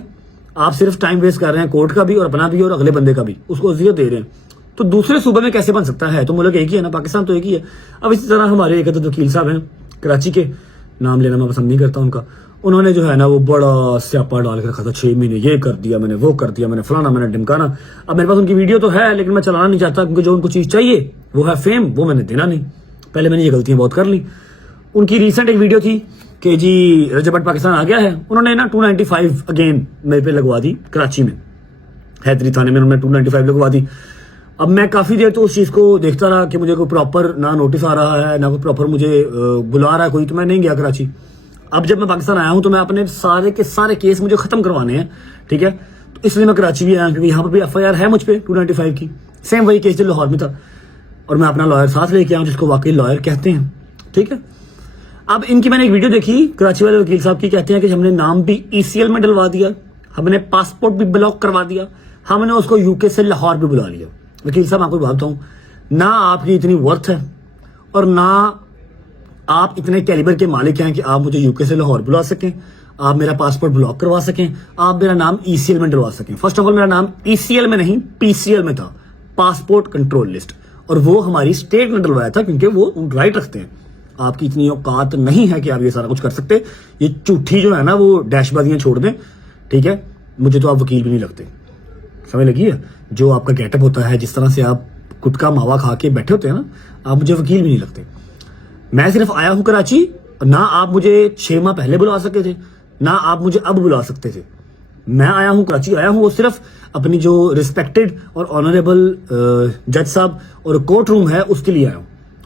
आप सिर्फ टाइम वेस्ट कर रहे हैं, कोर्ट का भी और अपना भी और अगले बंदे का भी, उसको अजियत दे रहे हैं, तो दूसरे सूबे में कैसे बन सकता है? तो मुल्क एक ही है ना, पाकिस्तान तो एक ही है। अब इसी तरह हमारे एक वकील साहब हैं कराची के, नाम लेना मैं पसंद नहीं करता उनका, उन्होंने जो है ना वो बड़ा स्यापा डाल के रखा था, 6 महीने ये कर दिया मैंने, वो कर दिया मैंने, फलाना मैंने ढिमकाना। अब मेरे पास उनकी वीडियो तो है, लेकिन मैं चलाना नहीं चाहता, क्योंकि जो उनको चीज चाहिए वो है फेम, वो मैंने देना नहीं। पहले मैंने ये गलतियां बहुत कर ली। उनकी रिसेंट एक वीडियो थी कि जी रजब भट्ट पाकिस्तान आ गया है, उन्होंने ना 295 अगेन मेरे पे लगवा दी कराची में, हैदरी थाने में उन्होंने 295 लगवा दी। अब मैं काफी देर तो उस चीज को देखता रहा कि मुझे कोई प्रॉपर ना नोटिस आ रहा है, ना कोई प्रॉपर मुझे बुला रहा है कोई, तो मैं नहीं गया कराची। अब जब मैं पाकिस्तान आया हूं तो मैं अपने सारे के सारे केस मुझे खत्म करवाने हैं। ठीक है, तो इसलिए मैं कराची भी आया, क्योंकि यहाँ पर भी FIR है मुझ पे 295 की, सेम वही केस जो लाहौर में था, और मैं अपना लॉयर साथ लेके आया हूं, जिसको वाकई लॉयर कहते हैं। ठीक है, अब इनकी मैंने एक वीडियो देखी कराची वाले वकील साहब की, कहते हैं कि हमने नाम भी ECL में डलवा दिया, हमने पासपोर्ट भी ब्लॉक करवा दिया, हमने उसको UK से लाहौर भी बुला लिया। वकील साहब आपको बात बताऊं, ना आपकी इतनी वर्थ है और ना आप इतने कैलिबर के मालिक हैं कि आप मुझे UK से लाहौर बुला सकें, आप मेरा पासपोर्ट ब्लॉक करवा सकें, आप मेरा नाम ECL में डलवा सकें। फर्स्ट ऑफ ऑल मेरा नाम ECL में नहीं PCL में था, पासपोर्ट कंट्रोल लिस्ट, और वो हमारी स्टेट ने डलवाया था, क्योंकि वो राइट रखते हैं। आपकी इतनी औकात नहीं है कि आप ये सारा कुछ कर सकते। ये झूठी जो है ना वो डैशबाजियां छोड़ दें। ठीक है, मुझे तो आप वकील भी नहीं लगते, समझ लगी है? जो आपका गेटअप होता है, जिस तरह से आप गुटखा मावा खा के बैठे होते हैं ना, आप मुझे वकील भी नहीं लगते। मैं सिर्फ आया हूं कराची, ना आप मुझे 6 माह पहले बुला सकते थे, ना आप मुझे अब बुला सकते थे। मैं आया हूं कराची, आया हूं वो सिर्फ अपनी जो रिस्पेक्टेड और ऑनरेबल जज साहब और कोर्ट रूम है उसके लिए आया हूं,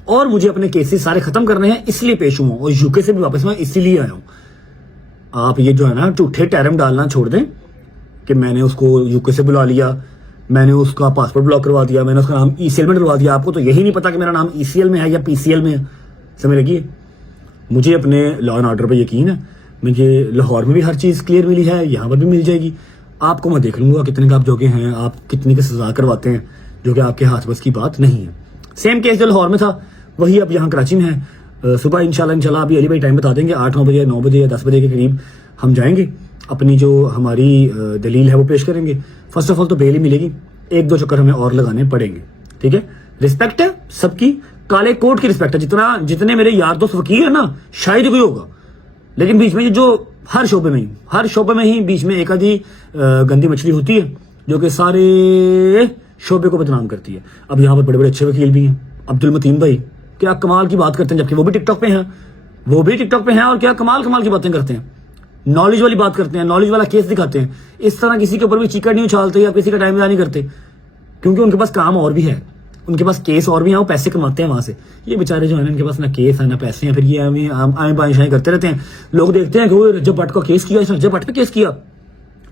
और मुझे अपने केसेस सारे खत्म करने हैं इसलिए पेश हुआ, और यूके से भी वापस मैं इसीलिए आया हूं। आप ये जो है ना झूठे टैरम डालना छोड़ दें कि मैंने उसको यूके से बुला लिया, मैंने उसका पासपोर्ट ब्लॉक करवा दिया, मैंने उसका नाम ईसीएल में डलवा दिया। आपको तो यही नहीं पता कि मेरा नाम ईसीएल में है या पीसीएल में है। समझ लगी? मुझे अपने लॉ एंड ऑर्डर पे यकीन है, मुझे लाहौर में भी हर चीज़ क्लियर मिली है, यहाँ पर भी मिल जाएगी। आपको मैं देख लूँगा कितने का आप जोगे हैं, आप कितने की सजा करवाते हैं, जो कि आपके हाथ बस की बात नहीं है। सेम केस जो लाहौर में था वही अब यहाँ कराची में है। सुबह इंशाल्लाह अभी अली भाई टाइम बता देंगे, 8-9 बजे, 9 बजे या 10 बजे के करीब हम जाएंगे, अपनी जो हमारी दलील है वो पेश करेंगे। फर्स्ट ऑफ ऑल तो बेल ही मिलेगी, 1-2 चक्कर हमें और लगाने पड़ेंगे, ठीक है? रिस्पेक्ट है सबकी, काले कोर्ट की रिस्पेक्ट है। जितने मेरे यार दोस्त वकील है ना, शायद कोई होगा, लेकिन बीच में जो हर शोबे में ही बीच में एक आधी गंदी मछली होती है जो कि सारे शोबे को बदनाम करती है। अब यहाँ पर बड़े बड़े अच्छे वकील भी हैं, अब्दुल मतीन भाई क्या कमाल की बात करते हैं, जबकि वो भी टिकटॉक पे हैं, और क्या कमाल की बातें करते हैं, नॉलेज वाली बात करते हैं, नॉलेज वाला केस दिखाते हैं। इस तरह किसी के ऊपर भी चिकन नहीं उछालते या किसी का टाइम नहीं करते, क्योंकि उनके पास काम और भी है, उनके पास केस और भी हैं, वो पैसे कमाते हैं वहां से। ये बेचारे जो है ना, इनके पास ना केस है ना पैसे हैं, फिर ये आए बाएं करते रहते हैं। लोग देखते हैं कि वो रजब भट्ट का केस किया, रजब भट्ट पे केस किया,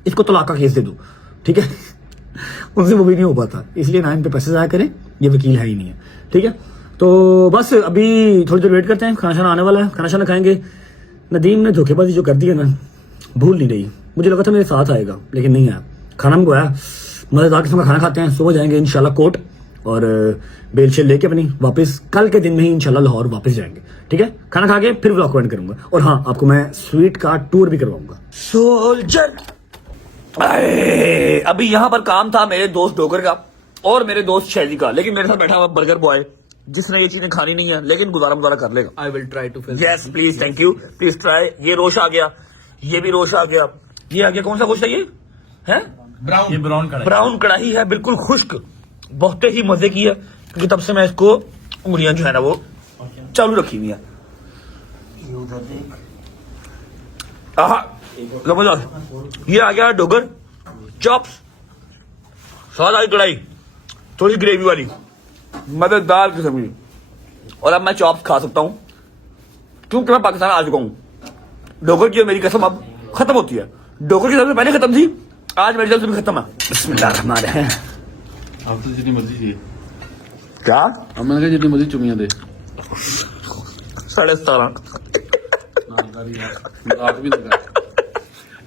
इसको तलाक का केस दे दो, ठीक है? उनसे वो भी नहीं हो पाता, इसलिए ना इन पे पैसे जाया करें, ये वकील है ही नहीं है, ठीक है? तो बस अभी थोड़ी देर वेट करते हैं, खाना शाना आने वाला है, खाना शाना खाएंगे। नदीम ने धोखेबाजी जो कर दी है ना, भूल नहीं रही। मुझे लगा था मेरे साथ आएगा, लेकिन नहीं आया। खाना मंगवाया, मजेदार किस्म का खाना खाते हैं, सुबह जाएंगे इंशाल्लाह कोर्ट, और बेल शेल लेके अपनी वापस कल के दिन में ही इंशाल्लाह लाहौर वापस जाएंगे, ठीक है? खाना खा के फिर व्लॉग एंड करूंगा, और हाँ, आपको मैं स्वीट का टूर भी करवाऊंगा। सोल्जर अभी यहाँ पर काम था मेरे दोस्त डोगर का और मेरे दोस्त शैली का, लेकिन मेरे साथ बैठा हुआ बर्गर बॉय जिसने ये चीजें खानी नहीं है, लेकिन गुजारा कर लेगा। I will try to fill. Yes please, thank you, please try. ये रोश आ गया, ये भी रोश आ गया, ये आ गया। कौन सा गोश्त है ये? है ब्राउन कढ़ाई है, बिल्कुल खुश्क, बहुत ही मजे की है, क्योंकि तब से मैं इसको उंगलियां जो है ना वो चालू रखी हुई है। ये आ गया डोगर चॉप्स, स्वाद आई कढ़ाई, थोड़ी ग्रेवी वाली, मजेदार किस्म की। और अब मैं चॉप्स खा सकता हूं क्योंकि मैं पाकिस्तान आ चुका हूं। डोगर की मेरी कसम अब खत्म होती है, डोगर की सबसे पहले खत्म थी, आज मेरी तरफ से भी खत्म है। बिस्मिल्लाहिर्रहमानिर्रहीम। आप तो जितनी मर्जी चाहिए क्या? अब मैंने कहा जितनी मर्जी चुमियां दे। 17.5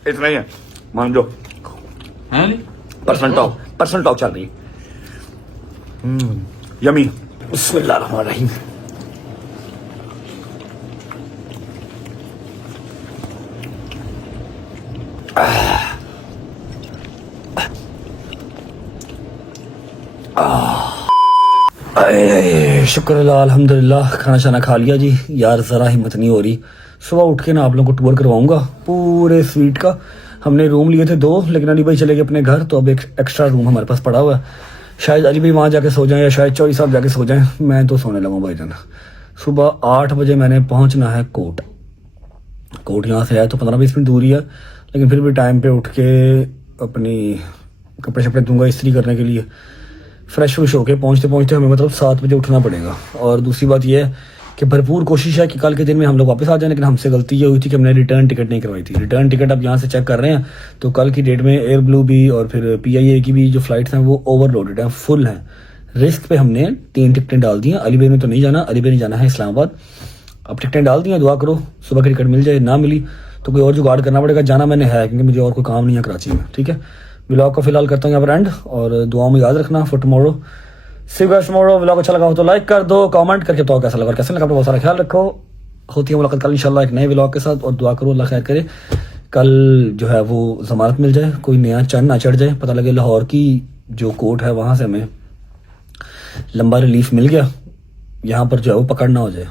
इतना ही है, मान लो पर्सन टॉक चल रही है। यमी। बिस्मिल्लाहिर्रहमानिर्रहीम। शुक्र अल्हम्दुलिल्लाह, खाना शाना खा लिया जी। यार जरा हिम्मत नहीं हो रही, सुबह उठ के ना आप लोगों को टूर करवाऊंगा पूरे स्वीट का। हमने रूम लिए थे 2, लेकिन अली भाई चले गए अपने घर, तो अब एक एक्स्ट्रा रूम हमारे पास पड़ा हुआ है। शायद अली भाई वहाँ जाके सो जाएं, या शायद चौधरी साहब जाके सो जाएं, मैं तो सोने लगा भाई जाना। सुबह 8 बजे मैंने पहुँचना है कोर्ट यहाँ से है तो 15-20 मिनट दूरी है, लेकिन फिर भी टाइम पे उठ के अपनी कपड़े शपड़े दूंगा इस्त्री करने के लिए। फ्रेश व्रेश होके पहुँचते हमें मतलब 7 बजे उठना पड़ेगा। और दूसरी बात यह है कि भरपूर कोशिश है कि कल के दिन में हम लोग वापस आ जाएं, लेकिन हमसे गलती ये हुई थी कि हमने रिटर्न टिकट नहीं करवाई थी। रिटर्न टिकट अब यहाँ से चेक कर रहे हैं, तो कल की डेट में एयर ब्लू भी और फिर PIA की भी जो फ्लाइट्स हैं वो ओवरलोडेड हैं, फुल हैं। रिस्क पे हमने 3 टिकटें डाल दी हैं। अली भाई में तो नहीं जाना, अली भाई नहीं जाना है इस्लामाबाद। अब टिकटें डाल दी हैं, दुआ करो सुबह की टिकट मिल जाए, ना मिली तो कोई और जुगाड़ करना पड़ेगा। जाना मैंने है क्योंकि मुझे और कोई काम नहीं है कराची में, ठीक है? व्लॉग को फिलहाल करता हूँ यहाँ पर एंड, और दुआओं में याद रखना for tomorrow. See you guys tomorrow. Vlog अच्छा लगा हो तो लाइक कर दो, कमेंट करके बताओ कैसा लगा, कैसे लगा। बहुत सारा ख्याल रखो, होती है मुलाकात कल इंशाल्लाह एक नए व्लॉग के साथ, और दुआ करो अल्लाह खैर करे, कल जो है वो जमानत मिल जाए, कोई नया चंद ना चढ़ जाए, पता लगे लाहौर की जो कोर्ट है वहाँ से हमें लंबा रिलीफ मिल गया, यहाँ पर जो है वो पकड़ना हो जाए।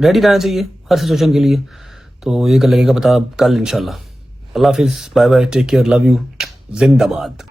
रेडी रहना चाहिए हर सिचुएशन के लिए, तो ये कल लगेगा पता कल इंशाल्लाह। अल्लाह हाफिज़, bye bye, take care, love you, जिंदाबाद।